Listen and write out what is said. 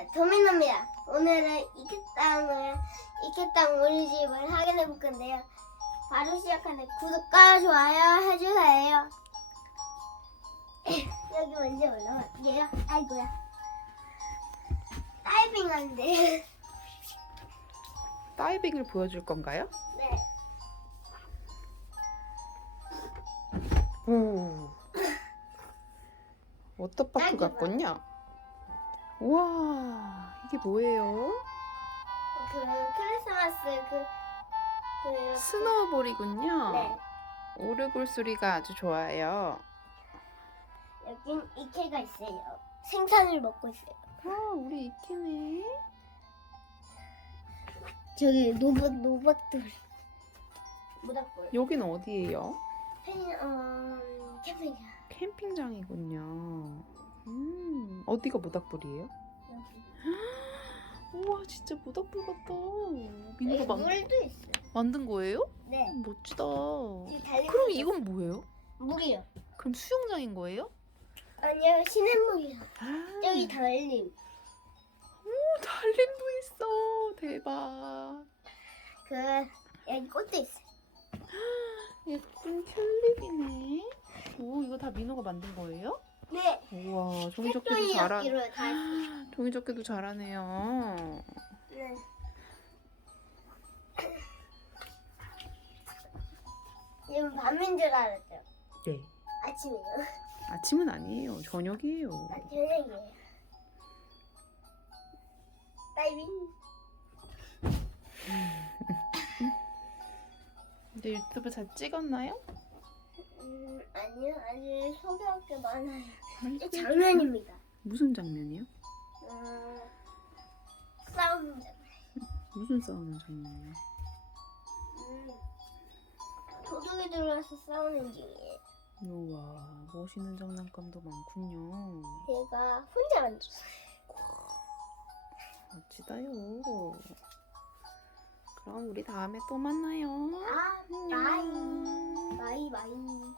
안녕하세요. 도민호입니다. 오늘은 이케땅 우리 집을 확인해 볼 건데요. 바로 시작하는데 구독과 좋아요 해주세요. 여기 먼저 올라갈게요. 아이고야. 다이빙 하는데. 다이빙을 보여줄 건가요? 네. 오. 워터파크 같군요. 우와, 이게 뭐예요? 크리스마스 스노우볼이군요. 네. 오르골 소리가 아주 좋아요. 여긴 이케가 있어요. 생선을 먹고 있어요. 아, 우리 이키네. 저기 노박돌. 모닥불. 여긴 어디예요? 캠핑장. 캠핑장이군요. 어디가 모닥불이에요? 여기. 우와, 진짜 모닥불 같다. 여기 민호가 물도 있어요. 만든 거예요? 네. 멋지다. 여기 달리는 그럼 거 이건 뭐예요? 물이요. 그럼 수영장인 거예요? 아니요, 시냇물이요. 아, 저기 달림. 오, 달림도 있어. 대박. 여기 꽃도 있어요. 예쁜 튤립이네. 오, 이거 다 민호가 만든 거예요? 네. 우와, 종이접기도 색종이 잘하. 엽기로 다 했어요. 종이접기도 잘하네요. 네. 지금 밤인 줄 알았죠? 네. 아침이요. 아침은 아니에요. 저녁이에요. 저녁이에요. 다이빙. 근데 유튜브 잘 찍었나요? 아니요, 아직 소개할 게 많아요. 빨리 이게 찍어주세요. 장난입니다. 무슨 장면이요? 싸우는 장면. 무슨 싸우는 장면이요? 도둑이 들어와서 싸우는 중이에요. 우와, 멋있는 장난감도 많군요. 얘가 혼자 만들었어요. 멋지다요. 그럼 우리 다음에 또 만나요. 아, 안녕. 바이. 바이.